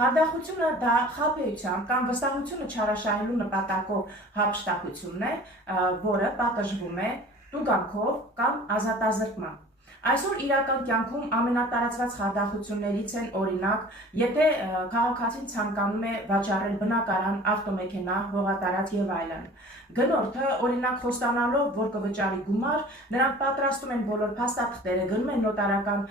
Խարդախությունը դա խաբեության կամ վստահությունը չարաշահելու նպատակով հափշտակությունն է, որը պատժվում է տուգանքով կամ ազատազրկման։ Այսօր իրական կյանքում ամենատարածված խարդախություններից են օրինակ, եթե քաղաքացին ցանկանում է վաճառել բնակարան, ավտոմեքենա, հողատարածք եւ այլն։ Գնորդը օրինակ խոստանալով, որ կվճարի գումար, նրանք պատրաստում են բոլոր փաստաթղթերը, գնում են նոտարական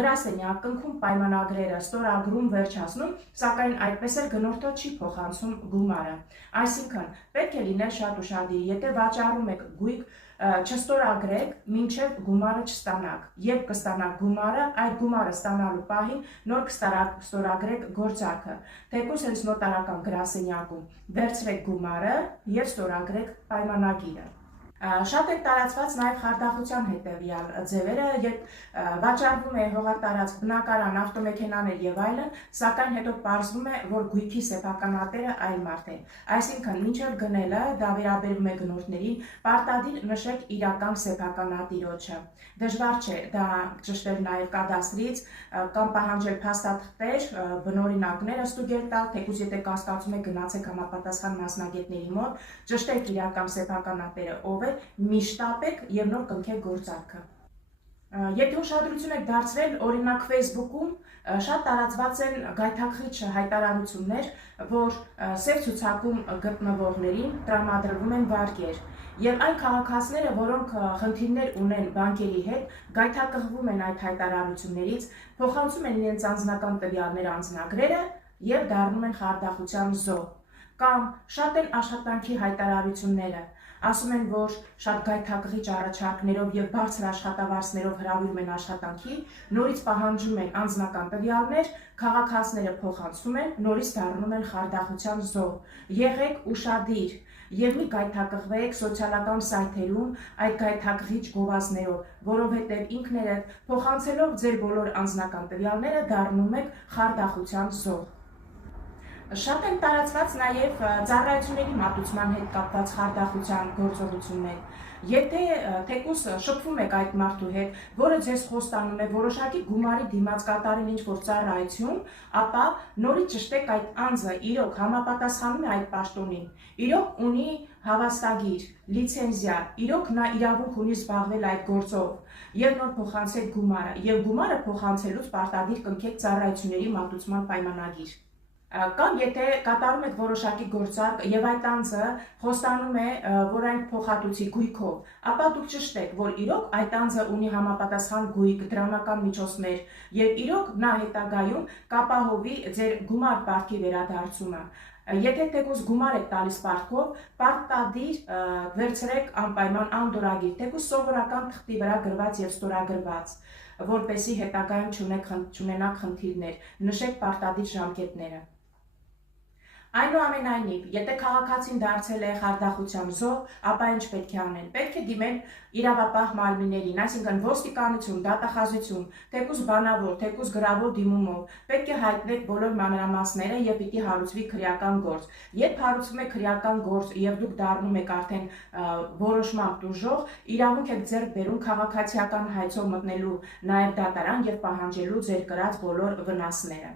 գրասենյակ, կնքում պայմանագրերը, ստորագրում, վերջացնում, սակայն այդպես էլ գնորդը չի փոխանցում գումարը։ Այսինքն պետք է լինել շատ ուշադիր, եթե վաճառում եք գույք, չստորագրեք, մինչև գումարը չստանաք, երբ կստանաք գումարը, այդ գումարը ստանալու պահին նոր կստորագրեք գործարքը, թեկուզ հենց նոտարական գրասենյակում վերցրեք գումարը և ստորագրեք պայմանագիրը։ Շատ է տարածված նաև խարդախության հետևյալ ձևերը, երբ վաճառվում է հողատարածք, բնակարան, ավտոմեքենաներ եւ այլն, սակայն հետո պարզվում է, որ գույքի սեփականատերը այլ մարդ է։ Այսինքն, մինչև գնելը դա վերաբերում է գնորդներին, պարտադիր նշեք իրական սեփականատիրոջը։ Դժվար չէ դա ճշտել նաև կադաստրից կամ պահանջել փաստաթղթեր, բնօրինակները ստուգել տալ, թեկուզ եթե կասկածում եք գնացեք համապատասխան մասնագետների մոտ, ճշտեք իրական սեփականատերը ով է, միշտ տապեք եւ նոր կնքեք գործարքը։ Եթե ուշադրություն եք դարձրել, օրինակ Facebook-ում շատ տարածված են գայթակղիչ հայտարարություններ, որ սև ցուցակում գտնվողներին տրամադրվում են վարկեր, եւ այն քաղաքացիները, որոնք խնդիրներ ունեն բանկերի հետ, գայթակղվում են այդ հայտարարություններից, փոխանցում են իրենց անձնական տվյալները, անձնագրերը եւ դառնում են խարդախության զոհ։ Կամ շատ են աշխատանքի հայտարարությունները, ասում են, որ շատ գայթակղիչ առաջարկներով եւ բարձր աշխատավարձներով հրավիրում են աշխատանքի, նորից պահանջում են անձնական տվյալներ, քաղաքացիները փոխանցում են, նորից դառնում են խարդախության զոհ։ Եղեք ուշադիր եւ մի գայթակղվեք սոցիալական սայթերում այդ գայթակղիչ գովազդներով, որովհետեւ ինքներդ փոխանցելով ձեր բոլոր անձնական տվյալները դառնում եք խարդախության զոհ։ Շատ են տարածված նաև ծառայությունների մատուցման հետ կապված խարդախության գործողություններ։ Եթե թեկուզ շփվում եք այդ մարդու հետ, որը ձեզ խոստանում է որոշակի գումարի դիմաց կատարել ինչ-որ ծառայություն, ապա նորից ճշտեք այդ անձը իրոք համապատասխանում է այդ պաշտոնին, իրոք ունի հավաստագիր, լիցենզիա, իրոք նա իրավունք ունի զբաղվել այդ գործով եւ նոր փոխանցեք գումարը, եւ գումարը փոխանցելուց պարտադիր կնքեք ծառայությունների մատուցման պայմանագիր։ Կամ եթե կատարում եք որոշակի գործարք եւ այդ անձը խոստանում է, որ այն փոխհատուցի գույքով, ապա դուք ճշտեք, որ իրոք այդ անձը ունի համապատասխան գույք, դրամական միջոցներ եւ իրոք նա հետագայում կապահովի ձեր գումար պարտքի վերադարձումը։ Եթե թեկուզ գումար եք տալիս պարտքով, պարտադիր վերցրեք անպայման անդորագիր, թեկուզ սովորական թղթի վրա գրված եւ ստորագրված, որպեսզի հետագայում չունենաք խնդիրներ, նշեք պարտադիր ժամկետները։ Այնուամենայնիվ, եթե քաղաքացին դարձել է խարդախության զոհ, ապա ինչ պետք է անեն։ Պետք է դիմել իրավապահ մարմիններին, այսինքն ոստիկանություն, դատախազություն, թեկուզ բանավոր, թեկուզ գրավոր դիմումով, պետք է հայտնեք բոլոր մանրամասները եւ պիտի հարուցվի քրեական գործ։ Երբ հարուցվում է քրեական գործ եւ դուք դառնում եք արդեն որոշման տուժող, իրավունք եք ձեռք բերում քաղաքացիական հայցով մտնելու նաեւ դատարան եւ պահանջելու ձեր կրած բոլոր վնասները։